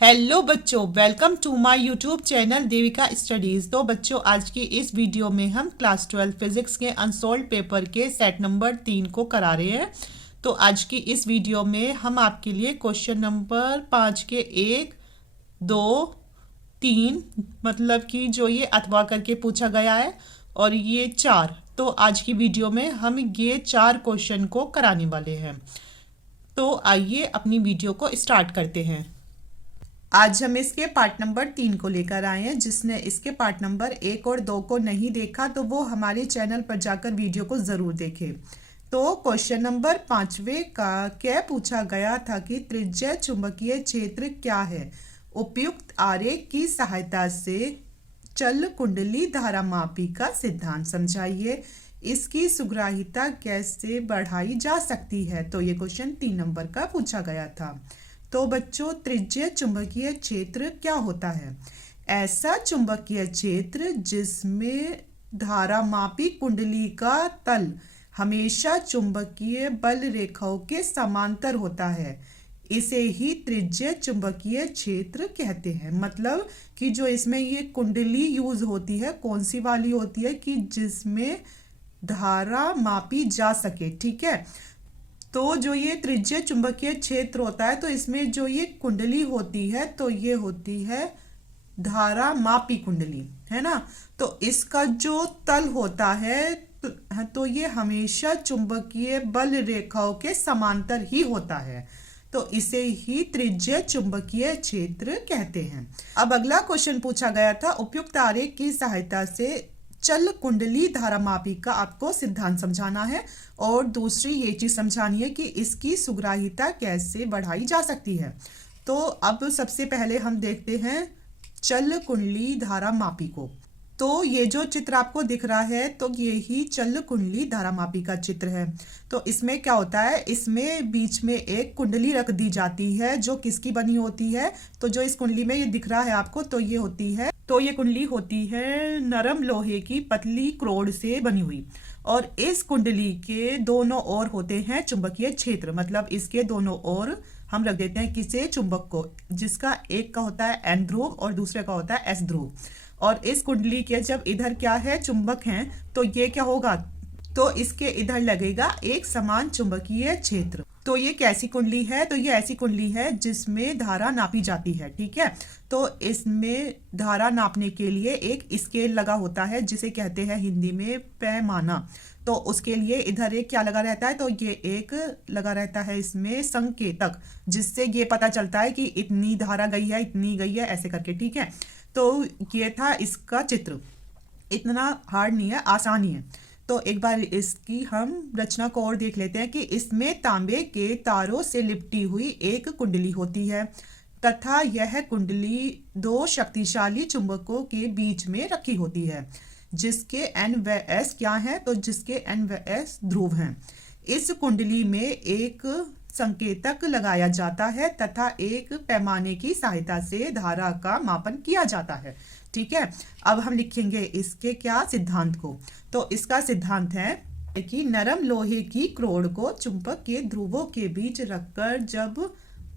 Hello बच्चों, welcome to my YouTube channel Devika studies. तो बच्चों, आज की इस वीडियो में हम क्लास 12 फिजिक्स के अनसोल्ड पेपर के सेट नंबर 3 को करा रहे हैं। तो आज की इस वीडियो में हम आपके लिए क्वेश्चन नंबर 5 के 1, 2, 3 मतलब कि जो ये अथवा करके पूछा गया है और ये 4। तो आज की वीडियो में हम ये 4 क्वेश्चन को कराने वाले हैं। तो आइए अपनी वीडियो को स्टार्ट करते हैं। आज हम इसके पार्ट नंबर 3 को लेकर आए हैं। जिसने इसके पार्ट नंबर 1 और 2 को नहीं देखा तो वो हमारे चैनल पर जाकर वीडियो को ज़रूर देखे। तो क्वेश्चन नंबर 5वें का क्या पूछा गया था कि त्रिज्या चुंबकीय क्षेत्र क्या है। उपयुक्त आरेख की सहायता से चल कुंडली धारामापी का सिद्धांत समझाइए। इसकी सुग्राहिता कैसे बढ़ाई जा सकती है। तो ये क्वेश्चन 3 नंबर का पूछा गया था। तो बच्चों, त्रिज्यीय चुंबकीय क्षेत्र क्या होता है। ऐसा चुंबकीय क्षेत्र जिसमें धारामापी कुंडली का तल हमेशा चुंबकीय बल रेखाओं के समांतर होता है, इसे ही त्रिज्यीय चुंबकीय क्षेत्र कहते हैं। मतलब कि जो इसमें ये कुंडली यूज होती है, कौन सी वाली होती है कि जिसमें धारा मापी जा सके। ठीक है, तो जो ये त्रिज्यीय चुंबकीय क्षेत्र होता है तो इसमें जो ये कुंडली होती है तो ये होती है धारा मापी कुंडली, है ना। तो इसका जो तल होता है तो ये हमेशा चुंबकीय बल रेखाओं के समांतर ही होता है, तो इसे ही त्रिज्यीय चुंबकीय क्षेत्र कहते हैं। अब अगला क्वेश्चन पूछा गया था, उपयुक्त आरेख की सहायता से चल कुंडली धारामापी का आपको सिद्धांत समझाना है और दूसरी ये चीज समझानी है कि इसकी सुग्राहिता कैसे बढ़ाई जा सकती है। तो अब सबसे पहले हम देखते हैं चल कुंडली धारामापी को। तो ये जो चित्र आपको दिख रहा है तो ये ही चल कुंडली धारामापी का चित्र है। तो इसमें क्या होता है, इसमें बीच में एक कुंडली रख दी जाती है जो किसकी बनी होती है। तो जो इस कुंडली में ये दिख रहा है आपको, तो ये कुंडली होती है नरम लोहे की पतली क्रोड से बनी हुई, और इस कुंडली के दोनों ओर होते हैं चुंबकीय क्षेत्र। मतलब इसके दोनों ओर हम रख देते हैं किसे, चुंबक को, जिसका एक का होता है एन ध्रुव और दूसरे का होता है एस ध्रुव। और इस कुंडली के जब इधर क्या है, चुंबक हैं, तो ये क्या होगा, तो इसके इधर लगेगा एक समान चुंबकीय क्षेत्र। तो ये कैसी कुंडली है, तो ये ऐसी कुंडली है जिसमें धारा नापी जाती है। ठीक है, तो इसमें धारा नापने के लिए एक स्केल लगा होता है जिसे कहते हैं हिंदी में पैमाना। तो उसके लिए इधर एक क्या लगा रहता है, तो ये एक लगा रहता है इसमें संकेतक, जिससे ये पता चलता है कि इतनी धारा गई है, इतनी गई है, ऐसे करके। ठीक है, तो ये था इसका चित्र। इतना हार्ड नहीं है, आसान ही है। तो एक बार इसकी हम रचना को और देख लेते हैं कि इसमें तांबे के तारों से लिपटी हुई एक कुंडली होती है तथा यह कुंडली दो शक्तिशाली चुंबकों के बीच में रखी होती है जिसके N व S क्या है, तो जिसके N व S ध्रुव हैं। इस कुंडली में एक संकेतक लगाया जाता है तथा एक पैमाने की सहायता से धारा का मापन किया जाता है। ठीक है, अब हम लिखेंगे इसके क्या सिद्धांत को। तो इसका सिद्धांत है कि नरम लोहे की क्रोड को चुंबक के ध्रुवों के बीच रखकर जब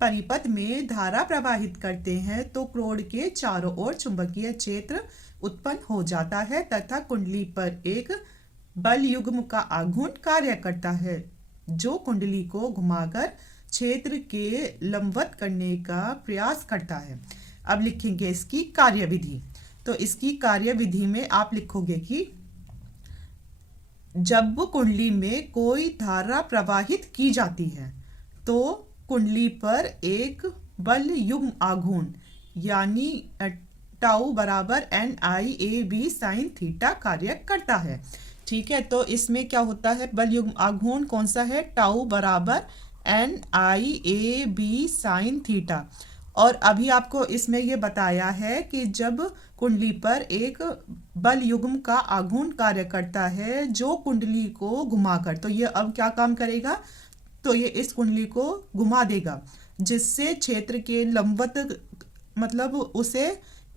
परिपथ में धारा प्रवाहित करते हैं तो क्रोड के चारों ओर चुंबकीय क्षेत्र उत्पन्न हो जाता है तथा कुंडली पर एक बल युग्म का आघूर्ण कार्य करता है जो कुंडली को घुमाकर क्षेत्र के लंबवत करने का प्रयास करता है। अब लिखेंगे इसकी कार्यविधि। तो इसकी कार्यविधि में आप लिखोगे कि जब कुंडली में कोई धारा प्रवाहित की जाती है तो कुंडली पर एक बल युग्म आघूर्ण यानी टाउ बराबर NIAB साइन थीटा कार्य करता है। ठीक है, तो इसमें क्या होता है, बल युग्म आघूर्ण कौन सा है, टाउ बराबर NIAB साइन थीटा। और अभी आपको इसमें ये बताया है कि जब कुंडली पर एक बल युग्म का आघूर्ण कार्य करता है जो कुंडली को घुमाकर, तो ये अब क्या काम करेगा, तो ये इस कुंडली को घुमा देगा जिससे क्षेत्र के लंबवत, मतलब उसे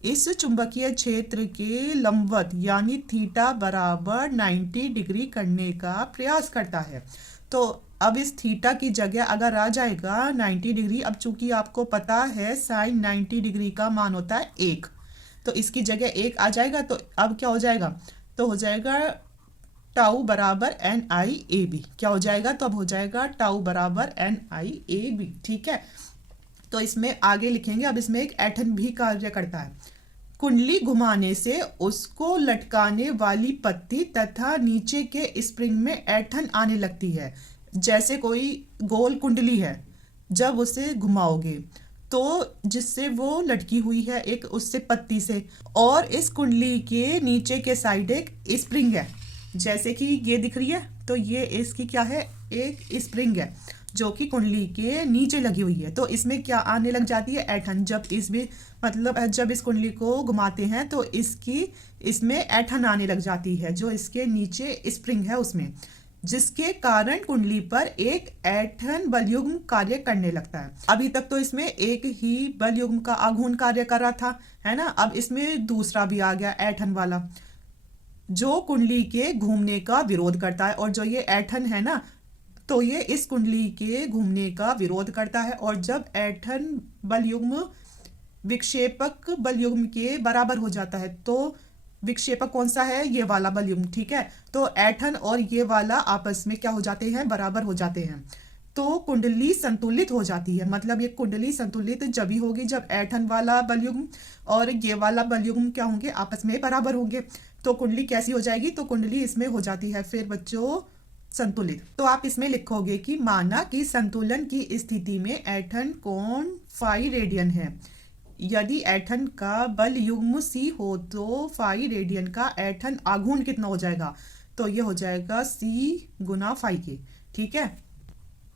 इस चुंबकीय क्षेत्र के लंबवत यानी थीटा बराबर 90 डिग्री करने का प्रयास करता है। तो अब इस थीटा की जगह अगर आ जाएगा 90 डिग्री, अब चूंकि आपको पता है साइन 90 डिग्री का मान होता है 1, तो इसकी जगह 1 आ जाएगा। तो अब क्या हो जाएगा, तो हो जाएगा टाउ बराबर एन आई ए बी। क्या हो जाएगा, तो अब हो जाएगा टाउ बराबर एन आई ए बी। ठीक है, तो इसमें आगे लिखेंगे। अब इसमें एक ऐंठन भी कार्य करता है। कुंडली घुमाने से उसको लटकाने वाली पत्ती तथा नीचे के स्प्रिंग में ऐंठन आने लगती है। जैसे कोई गोल कुंडली है, जब उसे घुमाओगे तो जिससे वो लटकी हुई है एक उससे पत्ती से, और इस कुंडली के नीचे के साइड एक स्प्रिंग है, जैसे कि ये दिख रही है, तो ये इसकी क्या है, एक स्प्रिंग है जो कि कुंडली के नीचे लगी हुई है। तो इसमें क्या आने लग जाती है, ऐंठन। जब इस भी मतलब जब इस कुंडली को घुमाते हैं तो इसमें ऐंठन आने लग जाती है, जो इसके नीचे स्प्रिंग है उसमें, जिसके कारण कुंडली पर एक ऐंठन बलयुग्म कार्य करने लगता है। अभी तक तो इसमें एक ही बलयुग्म का आघूर्ण कार्य कर रहा था, है ना। अब इसमें दूसरा भी आ गया ऐंठन वाला, जो कुंडली के घूमने का विरोध करता है। और जो ये ऐंठन है ना, तो ये इस कुंडली के घूमने का विरोध करता है। और जब ऐंठन बलयुग्म विक्षेपक बलयुग्म के बराबर हो जाता है, तो विक्षेपक कौन सा है, ये वाला बलयुग्म। ठीक है, तो ऐंठन और ये वाला आपस में क्या हो जाते हैं, बराबर हो जाते हैं। तो कुंडली संतुलित हो जाती है। मतलब ये कुंडली संतुलित जब ही होगी जब ऐंठन वाला बलयुग्म और ये वाला बलयुग्म क्या होंगे, आपस में बराबर होंगे। तो कुंडली कैसी हो जाएगी, तो कुंडली इसमें हो जाती है फिर बच्चों संतुलित। तो आप इसमें लिखोगे कि माना कि संतुलन की स्थिति में ऐंठन कोण फाई रेडियन है। यदि ऐंठन का बल युग्म सी हो तो फाई रेडियन का ऐंठन आघूर्ण कितना हो जाएगा, तो ये हो जाएगा सी गुना फाई के। ठीक है,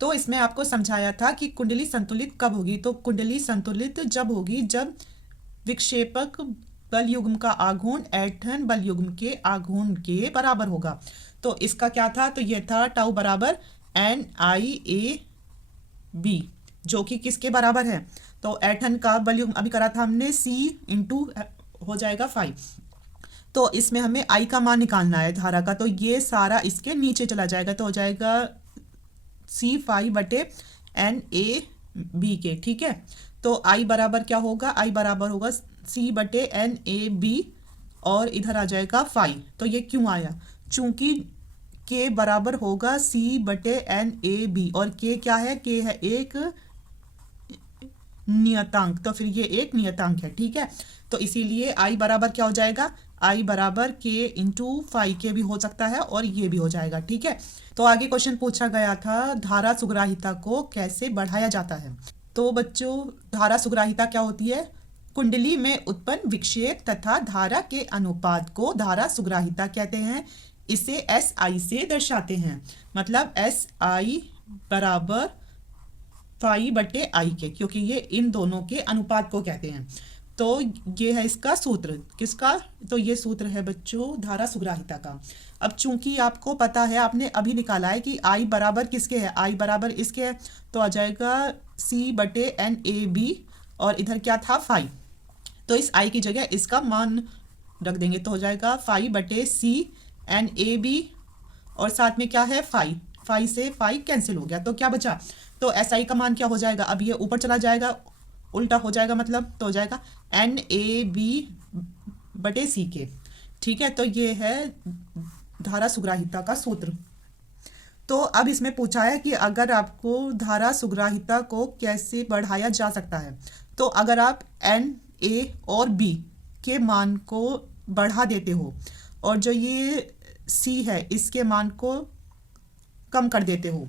तो इसमें आपको समझाया था कि कुंडली संतुलित कब होगी। तो कुंडली संतुलित जब होगी जब विक्षेपक बल युग्म का आघूर्ण ऐंठन बल युग्म के आघूर्ण के बराबर होगा। तो इसका क्या था, तो ये था टाउ बराबर एन आई ए बी, जो कि किसके बराबर है, तो ऐंठन का बलयुग्म अभी करा था हमने, सी इंटू हो जाएगा 5। तो इसमें हमें आई का मान निकालना है धारा का, तो ये सारा इसके नीचे चला जाएगा, तो हो जाएगा C5 बटे एन ए बी के। ठीक है, तो आई बराबर क्या होगा, आई बराबर होगा C बटे एन ए बी, और इधर आ जाएगा 5। तो ये क्यों आया, चूंकि के बराबर होगा C बटे एन ए बी, और के क्या है, के है एक नियतांक, तो फिर ये एक नियतांक है। ठीक है, तो इसीलिए आई बराबर क्या हो जाएगा, आई बराबर के इंटू 5 के भी हो सकता है और ये भी हो जाएगा। ठीक है, तो आगे क्वेश्चन पूछा गया था धारा सुग्राहिता को कैसे बढ़ाया जाता है। तो बच्चों धारा सुग्राहिता क्या होती है, कुंडली में उत्पन्न विक्षेप तथा धारा के अनुपात को धारा सुग्राहिता कहते हैं। इसे एस आई से दर्शाते हैं, मतलब एस आई बराबर 5 बटे आई के, क्योंकि ये इन दोनों के अनुपात को कहते हैं। तो ये है इसका सूत्र, किसका, तो ये सूत्र है बच्चों धारा सुग्राहिता का। अब चूंकि आपको पता है, आपने अभी निकाला है कि आई बराबर किसके है, आई बराबर इसके है, तो आ जाएगा सी बटे एन ए बी, और इधर क्या था 5, तो इस आई की जगह इसका मान रख देंगे, तो हो जाएगा 5 बटे सी एन ए बी, और साथ में क्या है 5, 5 से 5 कैंसिल हो गया, तो क्या बचा, तो एस आई का मान क्या हो जाएगा, अब ये ऊपर चला जाएगा, उल्टा हो जाएगा, मतलब तो हो जाएगा एन ए बी बटे सी के। ठीक है, तो ये है धारा सुग्राहिता का सूत्र। तो अब इसमें पूछा है कि अगर आपको धारा सुग्राहिता को कैसे बढ़ाया जा सकता है, तो अगर आप एन ए और बी के मान को बढ़ा देते हो और जो ये सी है इसके मान को कम कर देते हो,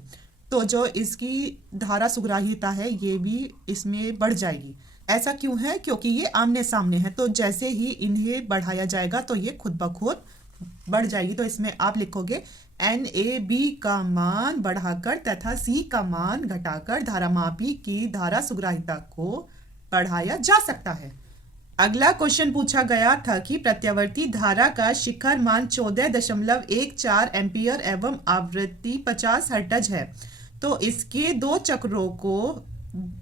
तो जो इसकी धारा सुग्राहिता है ये भी इसमें बढ़ जाएगी। ऐसा क्यों है, क्योंकि ये आमने सामने है, तो जैसे ही इन्हें बढ़ाया जाएगा तो ये खुद ब खुद बढ़ जाएगी। तो इसमें आप लिखोगे एन ए बी का मान बढ़ाकर तथा सी का मान घटाकर धारामापी की धारा सुग्राहिता को बढ़ाया जा सकता है। अगला क्वेश्चन पूछा गया था कि प्रत्यावर्ती धारा का शिखर मान 14.14 एम्पियर एवं आवृत्ति 50 हर्ट्ज है, तो इसके दो चक्रों को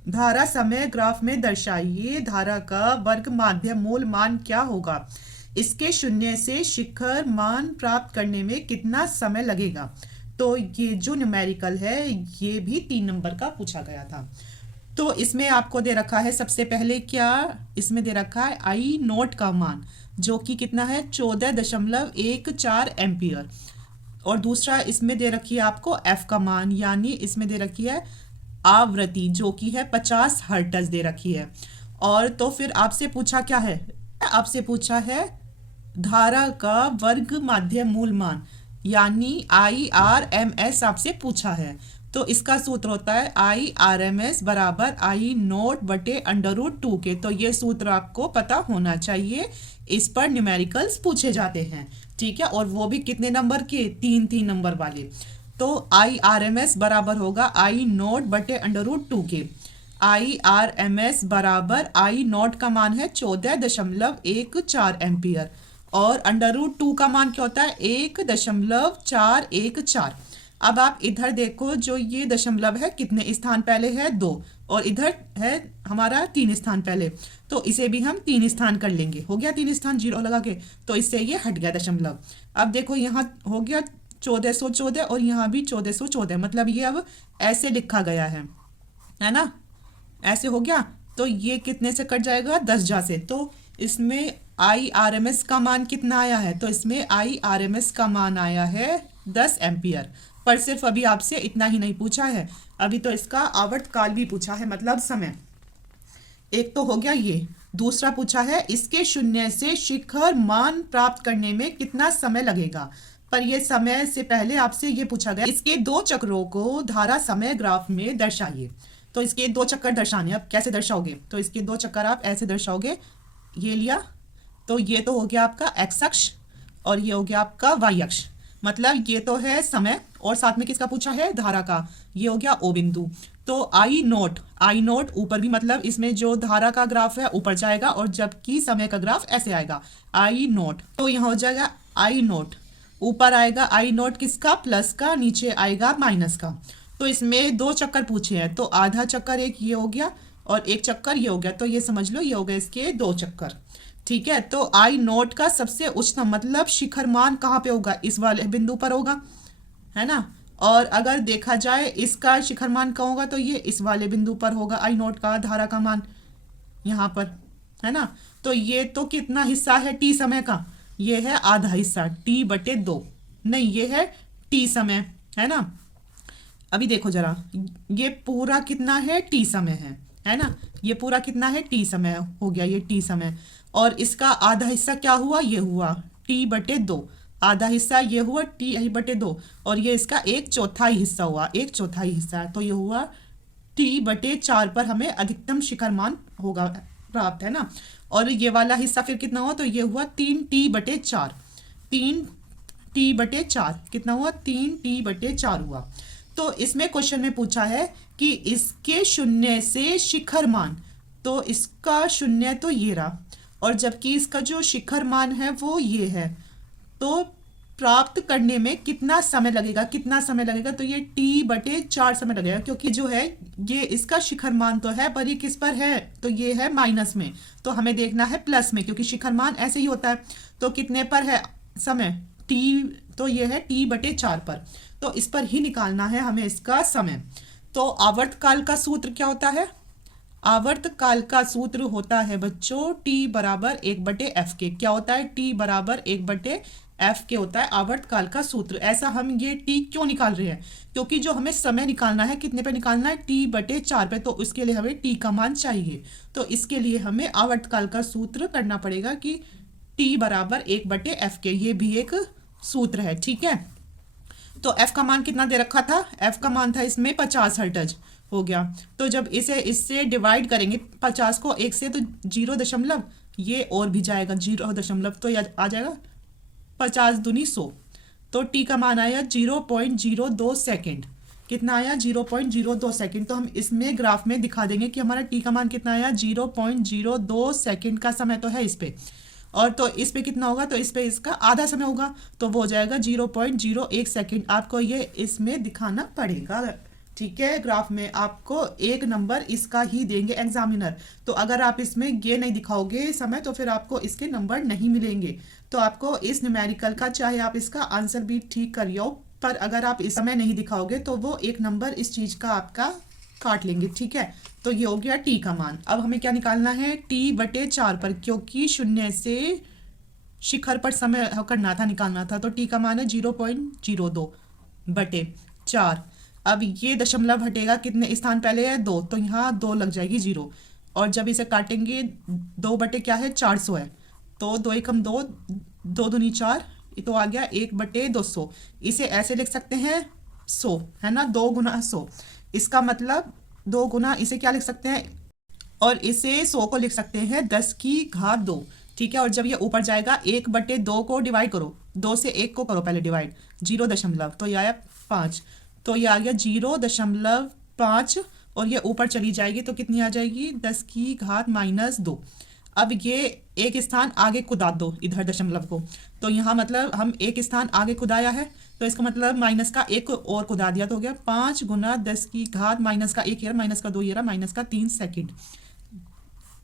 धारा समय ग्राफ में दर्शाइए। धारा का वर्ग माध्य मूल मान क्या होगा, इसके शून्य से शिखर मान प्राप्त करने में कितना समय लगेगा। तो ये जो न्यूमेरिकल है ये भी 3 नंबर का पूछा गया था। तो इसमें आपको दे रखा है सबसे पहले क्या, इसमें दे रखा है आई नोट का मान जो कि कितना है 14.14 एम्पियर। और दूसरा इसमें दे रखी है आपको एफ का मान, यानी इसमें दे रखी है आवृत्ति जो कि है 50 हर्ट्ज दे रखी है। और तो फिर आपसे पूछा क्या है, आपसे पूछा है धारा का वर्ग माध्य मूल मान, यानी IRMS आपसे पूछा है। तो इसका सूत्र होता है IRMS बराबर आई नोट बटे √2 के। तो ये सूत्र आपको पता होना चाहिए, इस पर न्यूमेरिकल्स पूछे जाते हैं, ठीक है, और वो भी कितने नंबर के, 3 नंबर वाले। तो IRMS बराबर होगा आई नोट बटे √2 के। IRMS बराबर आई नोट का मान है 14.14 एम्पियर और √2 का मान क्या होता है 1.414। अब आप इधर देखो, जो ये दशमलव है कितने स्थान पहले है 2 और इधर है हमारा 3 स्थान पहले, तो इसे भी हम 3 स्थान कर लेंगे, हो गया 3 स्थान जीरो लगा के, तो इससे ये हट गया दशमलव। अब देखो यहाँ हो गया 1414 और यहाँ भी 1414, मतलब ये अब ऐसे लिखा गया है ना, ऐसे हो गया। तो ये कितने से कट जाएगा 10 जा से, तो इसमें IRMS का मान कितना आया है, तो इसमें IRMS का मान आया है 10 एम्पियर। पर सिर्फ अभी आपसे इतना ही नहीं पूछा है, अभी तो इसका आवर्तकाल भी पूछा है, मतलब समय। एक तो हो गया ये, दूसरा पूछा है इसके शून्य से शिखर मान प्राप्त करने में कितना समय लगेगा। पर ये समय से पहले आपसे ये पूछा गया इसके 2 चक्रों को धारा समय ग्राफ में दर्शाइए। तो इसके 2 चक्कर दर्शाने, अब कैसे दर्शाओगे, तो इसके 2 चक्कर आप ऐसे दर्शाओगे, ये लिया, तो ये तो हो गया आपका x अक्ष और ये हो गया आपका y अक्ष, मतलब ये तो है समय और साथ में किसका पूछा है, धारा का, ये हो गया O बिंदु। तो आई नोट ऊपर भी, मतलब इसमें जो धारा का ग्राफ है ऊपर जाएगा और जबकि समय का ग्राफ ऐसे आएगा आई नोट, तो यहाँ हो जाएगा आई नोट, ऊपर आएगा आई नोट किसका, प्लस का, नीचे आएगा माइनस का। तो इसमें 2 चक्कर पूछे हैं, तो आधा चक्कर एक ये हो गया और एक चक्कर ये हो गया, तो ये समझ लो ये हो गए इसके 2 चक्कर, ठीक है। तो आई नोट का सबसे उच्चतम मतलब शिखर मान कहाँ पे होगा, इस वाले बिंदु पर होगा, है ना। और अगर देखा जाए इसका शिखर मान कहाँ होगा, तो ये इस वाले बिंदु पर होगा आई नोट का धारा का मान, यहाँ पर, है ना। तो ये तो कितना हिस्सा है टी समय का, ये है आधा हिस्सा T/2, नहीं ये है टी समय, है ना। अभी देखो जरा, ये पूरा कितना है टी समय है ना, ये पूरा कितना है टी समय हो गया, ये टी समय, और इसका आधा हिस्सा क्या हुआ, ये हुआ T/2, आधा हिस्सा ये हुआ T/2 और ये इसका 1/4 हिस्सा हुआ, 1/4 हिस्सा, तो ये हुआ T/4 पर हमें अधिकतम शिखर मान होगा प्राप्त, है ना। और ये वाला हिस्सा फिर कितना हुआ, तो ये हुआ 3T/4, 3T/4 कितना हुआ, 3T/4 हुआ। तो इसमें क्वेश्चन में पूछा है कि इसके शून्य से शिखर मान, तो इसका शून्य तो ये रहा और जबकि इसका जो शिखर मान है वो ये है, तो प्राप्त करने में कितना समय लगेगा, कितना समय लगेगा, तो ये T/4 समय लगेगा, क्योंकि जो है ये इसका शिखर मान तो है पर ये किस पर है, तो ये है माइनस में, तो हमें देखना है प्लस में, क्योंकि शिखर मान ऐसे ही होता है। तो कितने पर है समय T, तो ये है T/4 पर, तो इस पर ही निकालना है हमें इसका समय। तो आवर्तकाल का सूत्र क्या होता है, आवर्तकाल का सूत्र होता है बच्चों T/1/f के। क्या होता है, T/1/f के होता है आवर्तकाल का सूत्र। ऐसा हम ये T क्यों निकाल रहे हैं, क्योंकि जो हमें समय निकालना है कितने पे निकालना है, T/4 पे, तो उसके लिए हमें T का मान चाहिए। तो इसके लिए हमें आवर्तकाल का सूत्र करना पड़ेगा कि T/1/f के, ये भी एक सूत्र है, ठीक है। तो f का मान कितना दे रखा था, f का मान था इसमें 50 हर्ट्ज हो गया। तो जब इसे इससे डिवाइड करेंगे 50 को 1 से, तो 0 ये और भी जाएगा 0, तो यह आ जाएगा 50 दूनी 100, तो t का मान आया 0.02 सेकेंड। कितना आया, 0.02 सेकेंड। तो हम इसमें ग्राफ में दिखा देंगे कि हमारा t का मान कितना आया, 0.02 सेकेंड का समय तो है इस पे, और तो इस पे कितना होगा, तो इस पे इसका आधा समय होगा, तो वो हो जाएगा 0.01 सेकेंड। आपको ये इसमें दिखाना पड़ेगा, ठीक है। ग्राफ में आपको 1 नंबर इसका ही देंगे एग्जामिनर। तो अगर आप इसमें ये नहीं दिखाओगे समय, तो फिर आपको इसके नंबर नहीं मिलेंगे। तो आपको इस न्यूमेरिकल का, चाहे आप इसका आंसर भी ठीक करियो पर अगर आप इस समय नहीं दिखाओगे तो वो एक नंबर इस चीज़ का आपका काट लेंगे, ठीक है। तो ये हो गया टी का मान। अब हमें क्या निकालना है, टी बटे 4 पर, क्योंकि शून्य से शिखर पर समय करना था, निकालना था, तो टी का मान है 0.02 बटे 4। अब ये दशमलव हटेगा, कितने स्थान पहले है 2, तो यहाँ 2 लग जाएगी 0, और जब इसे काटेंगे 2 बटे क्या है 400 है, तो 2 एकम 2, 2 दूनी 4, तो आ गया 1 बटे 200। इसे ऐसे लिख सकते हैं 100, है ना, 2 गुना 100, इसका मतलब 2 गुना इसे क्या लिख सकते हैं, और इसे 100 को लिख सकते हैं 10 की घात 2, ठीक है। और जब ये ऊपर जाएगा 1 बटे 2 को डिवाइड करो, 2 से 1 को करो पहले डिवाइड, 0 दशमलव, तो ये आया 5, तो ये आ गया 0.5, और ये ऊपर चली जाएगी तो कितनी आ जाएगी 10 की घात -2। अब ये एक स्थान आगे कुदा दो इधर दशमलव को, तो यहाँ मतलब हम एक स्थान आगे कुदाया है, तो इसका मतलब माइनस का 1 और कुदा दिया, तो हो गया 5 गुना 10 की घात माइनस का 1 माइनस का 2 माइनस का 3 सेकंड।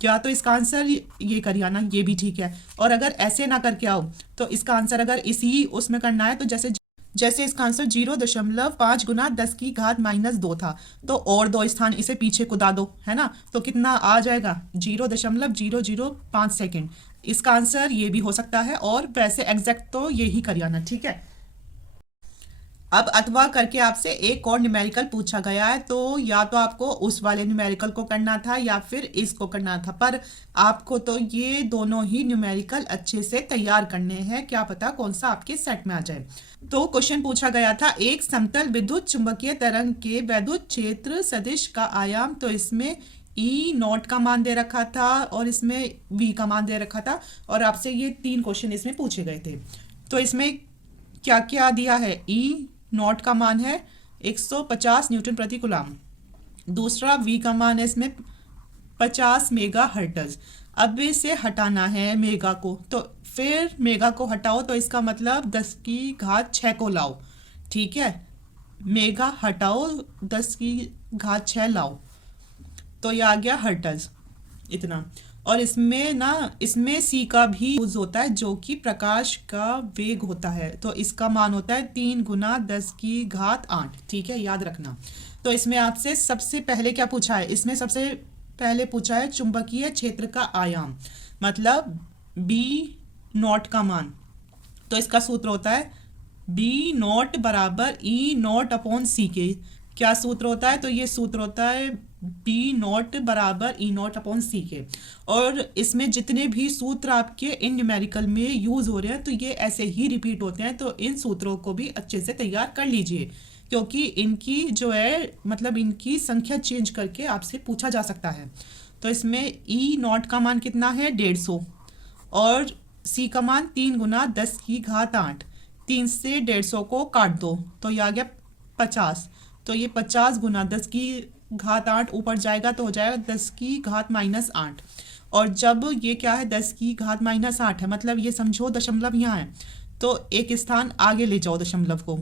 क्या तो इसका आंसर ये करिए आना, ये भी ठीक है। और अगर ऐसे ना करके आओ तो इसका आंसर अगर इसी उसमें करना है तो जैसे जैसे इसका आंसर 0.5 गुना 10 की घात -2 था, तो और 2 स्थान इसे पीछे कुदा दो, है ना, तो कितना आ जाएगा 0.005 सेकेंड। इसका आंसर ये भी हो सकता है, और वैसे एग्जैक्ट तो ये ही करियाना, ठीक है। अब अथवा करके आपसे एक और न्यूमेरिकल पूछा गया है, तो या तो आपको उस वाले न्यूमेरिकल को करना था या फिर इसको करना था, पर आपको तो ये दोनों ही न्यूमेरिकल अच्छे से तैयार करने हैं, क्या पता कौन सा आपके सेट में आ जाए। तो क्वेश्चन पूछा गया था, एक समतल विद्युत चुंबकीय तरंग के वैद्युत क्षेत्र सदिश का आयाम, तो इसमें ई नॉट का मान दे रखा था और इसमें वी का मान दे रखा था, और आपसे ये 3 क्वेश्चन इसमें पूछे गए थे। तो इसमें क्या क्या दिया है, ई नॉट का मान है 150 न्यूटन प्रति कूलम, दूसरा वी का मान है इसमें 50 मेगा हर्ट्ज। अब इसे हटाना है मेगा को, तो फिर मेगा को हटाओ तो इसका मतलब 10 की घात 6 को लाओ, ठीक है, मेगा हटाओ 10 की घात 6 लाओ, तो ये आ गया हर्ट्ज इतना। और इसमें ना, इसमें सी का भी यूज होता है जो कि प्रकाश का वेग होता है, तो इसका मान होता है 3 गुना 10 की घात 8, ठीक है, याद रखना। तो इसमें आपसे सबसे पहले क्या पूछा है, इसमें सबसे पहले पूछा है चुंबकीय क्षेत्र का आयाम, मतलब बी नॉट का मान, तो इसका सूत्र होता है बी नॉट बराबर ई नॉट अपॉन सी के। क्या सूत्र होता है, तो ये सूत्र होता है बी नॉट बराबर ई नॉट अपॉन सी के। और इसमें जितने भी सूत्र आपके इन न्यूमेरिकल में यूज हो रहे हैं तो ये ऐसे ही रिपीट होते हैं, तो इन सूत्रों को भी अच्छे से तैयार कर लीजिए, क्योंकि इनकी जो है मतलब इनकी संख्या चेंज करके आपसे पूछा जा सकता है। तो इसमें ई नॉट का मान कितना है 150, और सी का मान 3 गुना 10 की घात 8, 3 से 150 को काट दो तो ये आ गया 50, तो ये 50 गुना 10 की घात 8 ऊपर जाएगा तो हो जाएगा 10 की घात -8, और जब ये क्या है 10 की घात -8 है, मतलब ये समझो दशमलव यहाँ है, तो एक स्थान आगे ले जाओ दशमलव को,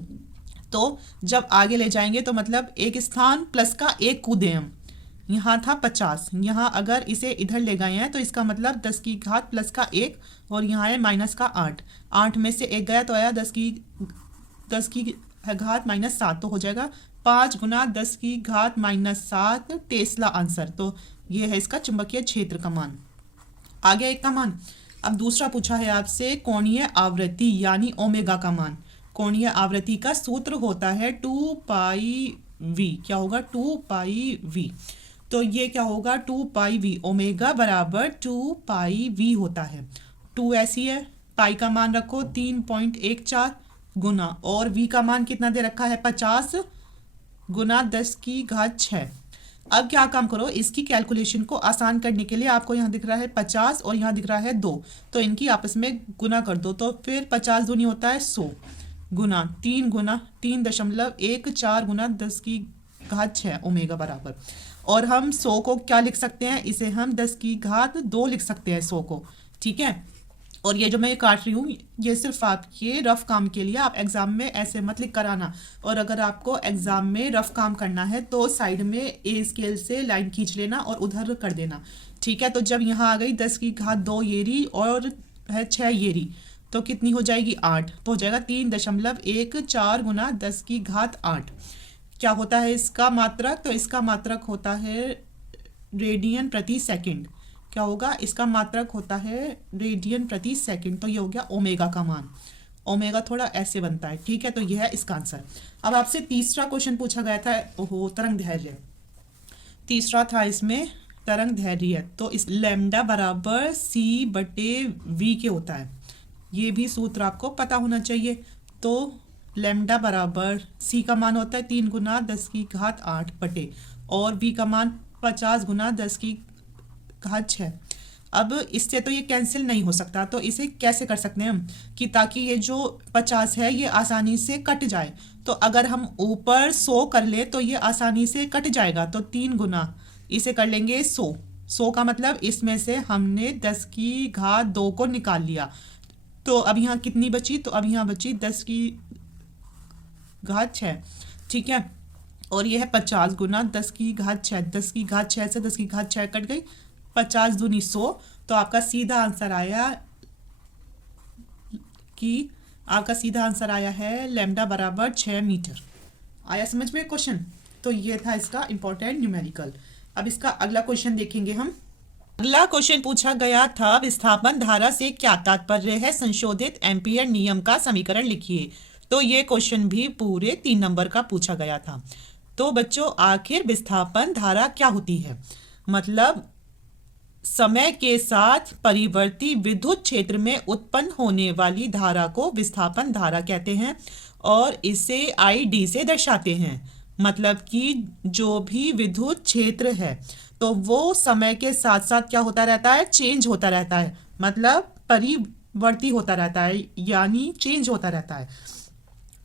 तो जब आगे ले जाएंगे तो मतलब एक स्थान प्लस का 1 कूदे हम, यहाँ था 50, यहाँ अगर इसे इधर ले गए हैं तो इसका मतलब 10 की घात प्लस का 1, और यहाँ है माइनस का 8, 8 में से 1 गया तो आया 10 की घात -7, तो हो जाएगा 5 गुना 10 की घात -7 टेस्ला आंसर। तो ये है इसका चुंबकीय क्षेत्र का मान। आ गया एक का मान। अब दूसरा पूछा है आपसे कोणीय आवृत्ति यानी ओमेगा का मान। कोणीय आवृत्ति का सूत्र होता है 2πv, क्या होगा 2πv, तो ये क्या होगा 2πv, ओमेगा बराबर 2πv होता है। 2 ऐसी है, पाई का मान रखो 3.14 गुना, और v का मान कितना दे रखा है 50 गुना 10 की घात 6। अब क्या काम करो, इसकी कैलकुलेशन को आसान करने के लिए आपको यहाँ दिख रहा है 50 और यहाँ दिख रहा है 2, तो इनकी आपस में गुना कर दो, तो फिर 50 दूनी होता है 100 गुना 3.14 गुना 10 की घात 6 ओमेगा बराबर। और हम 100 को क्या लिख सकते हैं, इसे हम 10 की घात 2 लिख सकते हैं 100 को, ठीक है। और ये जो मैं काट रही हूँ ये सिर्फ आपके रफ काम के लिए, आप एग्जाम में ऐसे मत लिख कर आना। और अगर आपको एग्जाम में रफ काम करना है तो साइड में ए स्केल से लाइन खींच लेना और उधर कर देना, ठीक है। तो जब यहाँ आ गई 10 की घात 2 येरी और है 6 येरी, तो कितनी हो जाएगी 8, तो हो जाएगा 3.14 गुना 10 की घात 8। क्या होता है इसका मात्रक? तो इसका मात्रक होता है रेडियन प्रति सेकंड। क्या होगा? इसका मात्रक होता है रेडियन प्रति सेकंड। तो ये हो गया ओमेगा का मान। ओमेगा थोड़ा ऐसे बनता है, ठीक है। तो ये है इसका आंसर। अब आपसे तीसरा क्वेश्चन पूछा गया था, ओहो, तरंग धैर्य। तीसरा था इसमें तरंग धैर्य। तो इस लैम्डा बराबर सी बटे वी के होता है। ये भी सूत्र आपको पता होना चाहिए। तो लैम्डा बराबर सी का मान होता है 3 गुना 10 की घात 8 बटे, और वी का मान 50 गुना 10 की घात 6। अब इससे तो ये कैंसिल नहीं हो सकता, तो इसे कैसे कर सकते हैं हम कि ताकि ये जो 50 है ये आसानी से कट जाए। तो अगर हम ऊपर 100 कर ले तो ये आसानी से कट जाएगा। तो 3 गुना इसे कर लेंगे 100 का मतलब इसमें से हमने 10 की घात 2 को निकाल लिया। तो अब यहाँ कितनी बची? तो अब यहाँ बची 10 की घात 6, ठीक है। और ये है 50 गुना 10 की घात 6। 10 की घात 6 से 10 की घात 6 कट गई, 50 दूनी 100। तो आपका सीधा आंसर आया है लैम्डा बराबर 6 मीटर। आया समझ में क्वेश्चन? तो ये था इसका इंपॉर्टेंट न्यूमेरिकल। अब इसका अगला क्वेश्चन देखेंगे हम। अगला क्वेश्चन पूछा गया था, विस्थापन धारा से क्या तात्पर्य है? संशोधित एम्पीयर नियम का समीकरण लिखिए। तो ये क्वेश्चन भी पूरे 3 नंबर का पूछा गया था। तो बच्चों, आखिर विस्थापन धारा क्या होती है? मतलब समय के साथ परिवर्ती विद्युत क्षेत्र में उत्पन्न होने वाली धारा को विस्थापन धारा कहते हैं, और इसे ID से दर्शाते हैं। मतलब कि जो भी विद्युत क्षेत्र है तो वो समय के साथ साथ क्या होता रहता है? चेंज होता रहता है, मतलब परिवर्ती होता रहता है, यानी चेंज होता रहता है।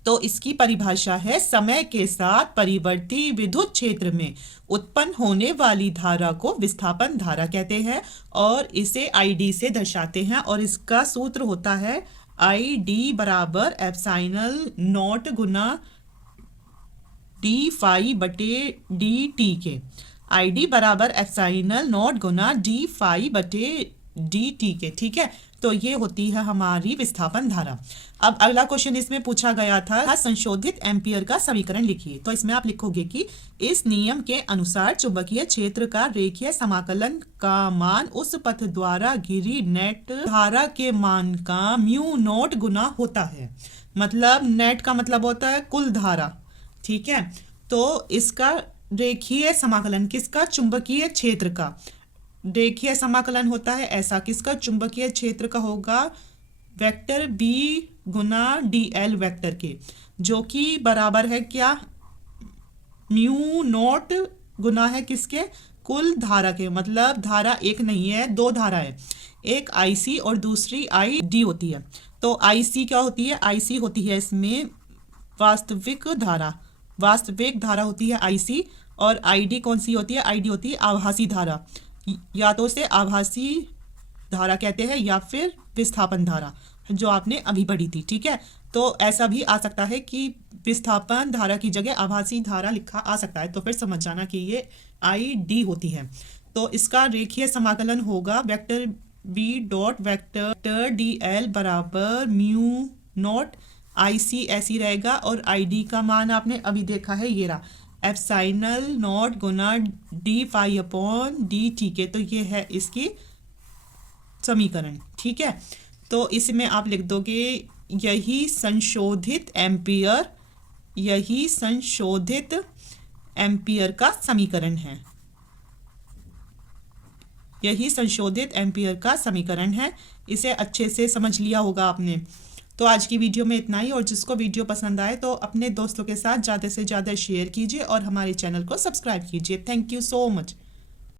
तो इसकी परिभाषा है, समय के साथ परिवर्ती विद्युत क्षेत्र में उत्पन्न होने वाली धारा को विस्थापन धारा कहते हैं, और इसे ID से दर्शाते हैं। और इसका सूत्र होता है ID बराबर एप्सिलॉन नॉट गुना डी फाई बटे dt के। ID बराबर एप्सिलॉन नॉट गुना डी फाई बटे dt के, ठीक है। तो ये होती है हमारी विस्थापन धारा। अब अगला क्वेश्चन इसमें पूछा गया था, संशोधित एम्पीयर का समीकरण लिखिए। तो इसमें आप लिखोगे कि इस नियम के अनुसार चुंबकीय क्षेत्र का रेखीय समाकलन का मान उस पथ द्वारा घिरी नेट धारा के मान का म्यू नॉट गुना होता है। मतलब नेट का मतलब होता है कुल धारा, ठीक है। तो इसका रेखीय समाकलन किसका? चुंबकीय क्षेत्र का रेखीय समाकलन होता है ऐसा। किसका? चुंबकीय क्षेत्र का होगा वेक्टर B गुना dl वेक्टर के, जो कि बराबर है क्या? म्यू नॉट गुना है किसके? कुल धारा के। मतलब धारा एक नहीं है, 2 धारा है, एक IC और दूसरी ID होती है। तो IC क्या होती है? IC होती है इसमें वास्तविक धारा होती है IC, और ID कौन सी होती है? ID होती है आभासी धारा। या तो उसे आभासी धारा कहते हैं या फिर विस्थापन धारा, जो आपने अभी पढ़ी थी, ठीक है। तो ऐसा भी आ सकता है कि विस्थापन धारा की जगह आभासी धारा लिखा आ सकता है। तो फिर समझ जाना कि ये ID होती है। तो इसका रेखीय समाकलन होगा vector B dot vector dl बराबर म्यू नॉट IC ऐसी रहेगा, और ID का मान आपने अभी देखा है, ये रहा एप्सिलॉन नॉट गुना डी फाई अपॉन dt के। तो ये है इसकी समीकरण, ठीक है। तो इसमें आप लिख दोगे यही संशोधित एम्पीयर का समीकरण है। यही संशोधित एम्पीयर का समीकरण है। इसे अच्छे से समझ लिया होगा आपने। तो आज की वीडियो में इतना ही, और जिसको वीडियो पसंद आए तो अपने दोस्तों के साथ ज़्यादा से ज़्यादा शेयर कीजिए और हमारे चैनल को सब्सक्राइब कीजिए। Thank you so much.